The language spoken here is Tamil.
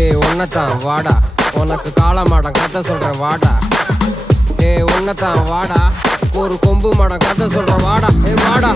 ஏய் ஒன்னதான் வாடா, உனக்கு காளமாடம் கதை சொல்றேன் வாடா. ஏய் ஒன்னதான் வாடா, ஒரு கொம்பு மாடம் கதை சொல்றேன் வாடா. ஏய் வாடா.